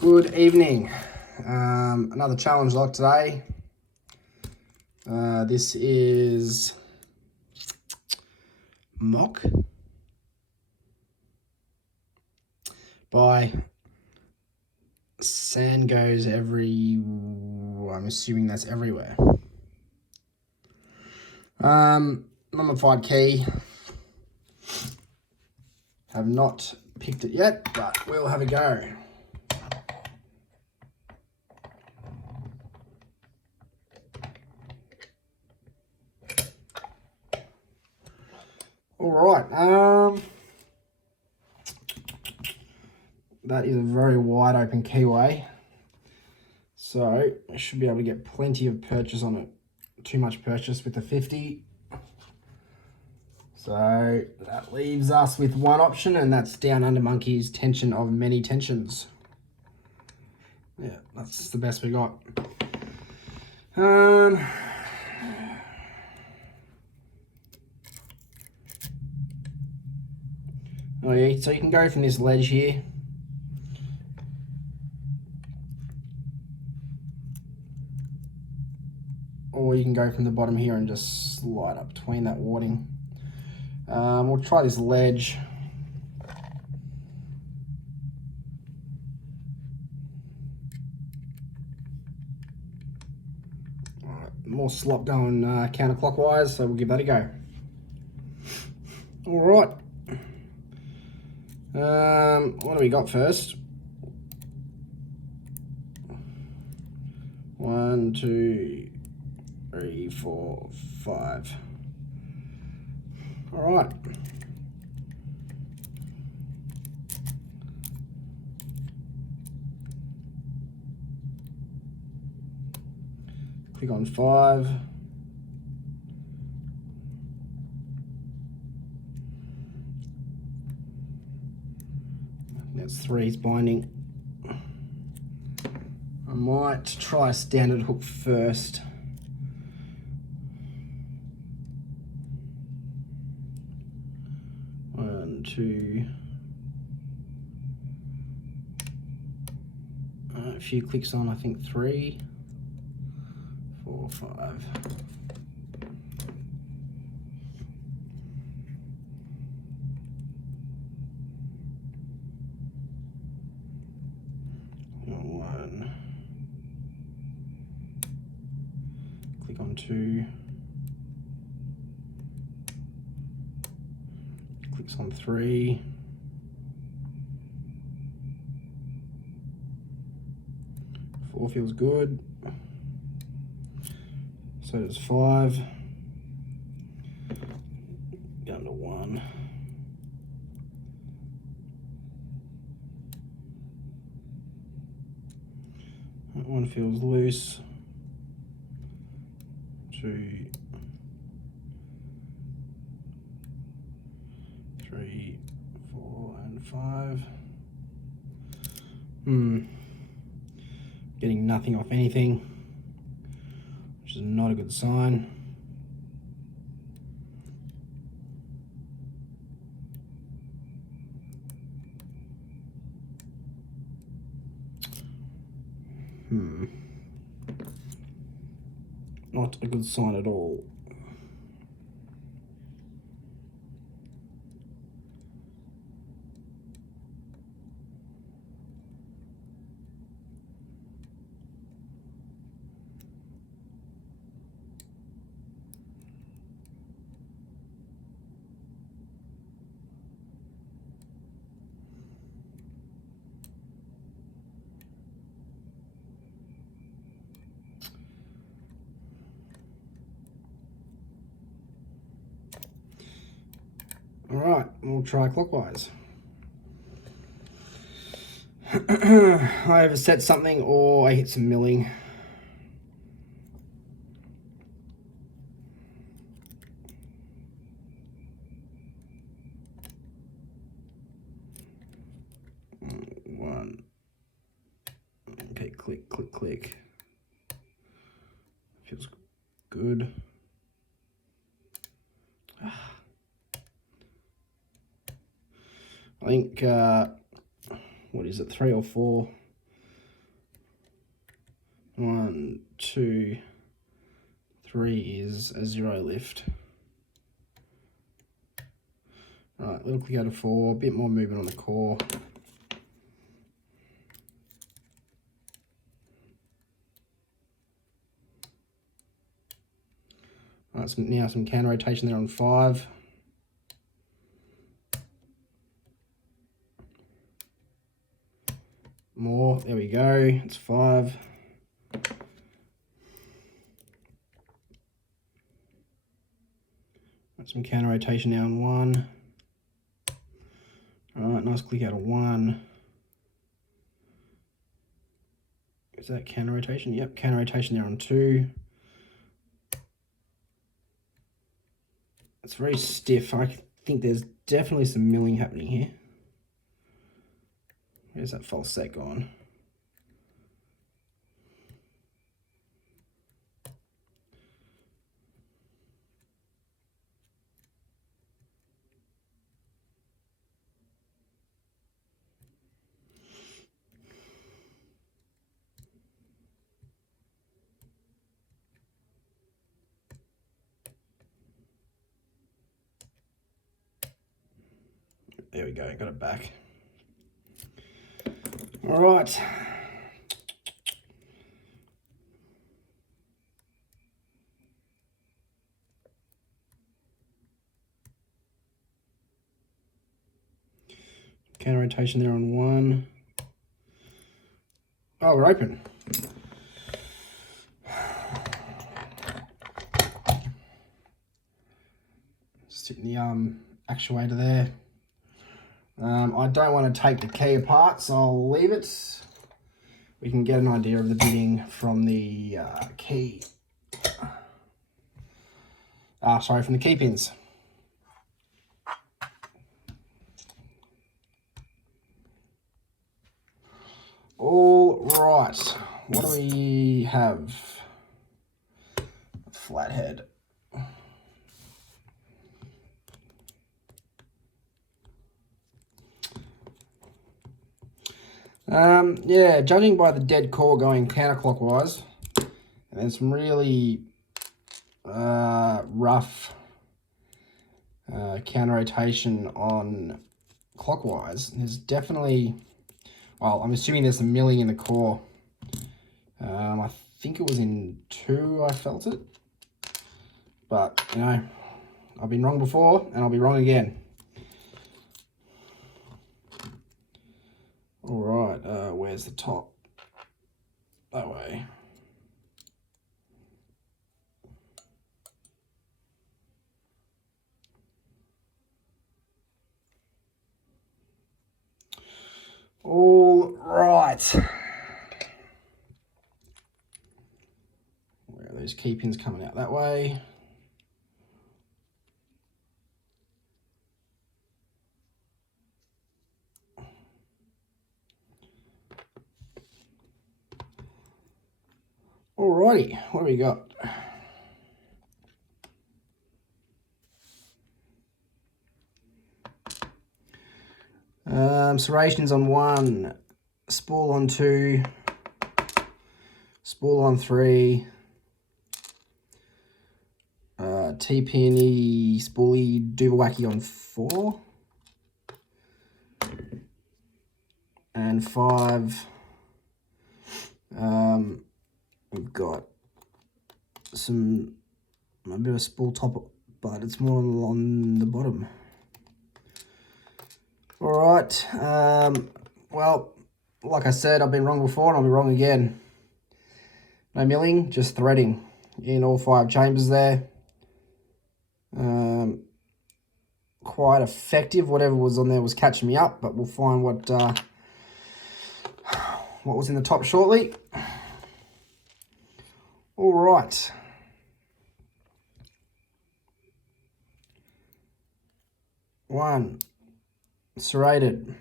Good evening. Another challenge like today. This is Mock by SandGoesEverwhere. I'm assuming that's everywhere. Mummified key. Have not picked it yet, but we'll have a go. All right. That is a very wide open keyway. So I should be able to get plenty of purchase on it. Too much purchase with the 50. So that leaves us with one option, and that's Down Under Monkey's Tension of Many Tensions. Yeah, that's the best we got. Oh yeah, so you can go from this ledge here. Or you can go from the bottom here and just slide up between that warding. We'll try this ledge. More slop going counterclockwise, so we'll give that a go. All right. What do we got first? 1, 2, 3, 4, 5. All right. Click on 5. That's 3 is binding. I might try a standard hook first. One, two. A few clicks on, I think 3, 4, 5. One. Click on 2. Clicks on 3. 4 feels good. So does 5. Down to 1. That one feels loose. 2, 3, 4, and 5. Getting nothing off anything, which is not a good sign. Not a good sign at all. All right, we'll try clockwise. I overset something or I hit some milling. One. Okay, click, click, click. Feels good. I think, what is it, 3 or 4? 1, 2, 3 is a 0 lift. Right, little click out of 4, a bit more movement on the core. Right, now some counter rotation there on 5. More, there we go, it's 5. Got some counter rotation now on 1. Alright, nice click out of 1. Is that counter rotation? Yep, counter rotation there on 2. It's very stiff. I think there's definitely some milling happening here. Where's that false set gone? There we go, got it back. All right. Counter rotation there on 1. Oh, we're open. Stick the actuator there. I don't want to take the key apart, so I'll leave it. We can get an idea of the bidding from the key. Sorry, from the key pins. All right, what do we have? Flathead. Yeah, judging by the dead core going counterclockwise, and then some really rough counter rotation on clockwise, there's definitely, well, I'm assuming there's some milling in the core. I think it was in 2 I felt it, but you know, I've been wrong before and I'll be wrong again. All right, where's the top? That way. All right. Where are those key pins coming out? That way. Alrighty, what do we got? Serrations on 1, spool on 2, spool on 3, T-pin-y, spoolie, Duvawacky on 4, and 5. We've got a bit of spool top, but it's more on the bottom. All right, well, like I said, I've been wrong before and I'll be wrong again. No milling, just threading in all 5 chambers there. Quite effective. Whatever was on there was catching me up, but we'll find what was in the top shortly. All right. One, serrated.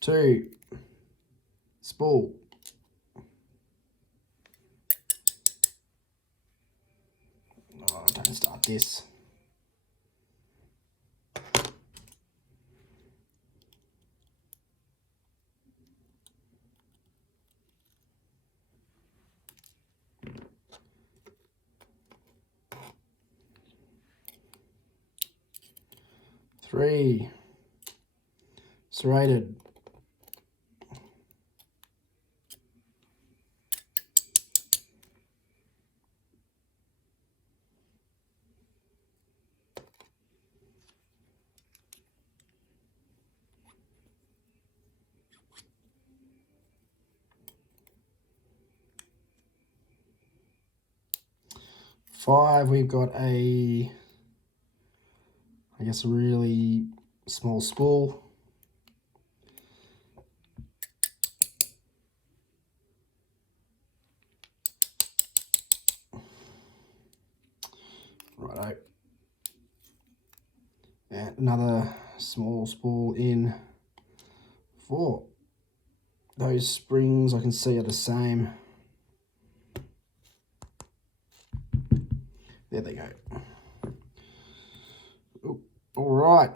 2, spool. Oh, don't start this. 3, serrated, 5, we've got I guess a really small spool. Righto. And another small spool in 4. Those springs I can see are the same. There they go. Ooh, all right.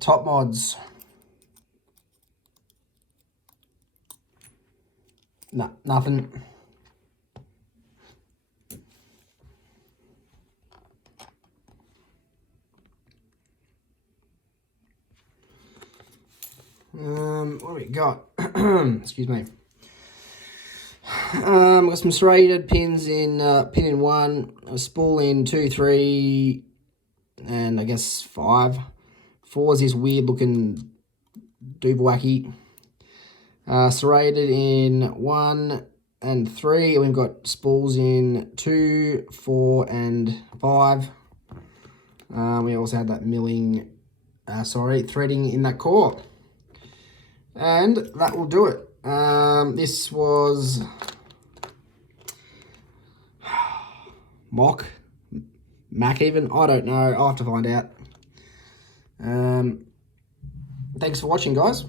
Top mods. No, nothing. What do we got? Excuse me. Got some serrated pins in pin in 1, a spool in 2, 3, and I guess 5. 4 is this weird looking doobwacky. Serrated in 1 and 3, and we've got spools in 2, 4, and 5. We also had that threading in that core. And that will do it. This was Mac even, I don't know, I'll have to find out. Thanks for watching, guys.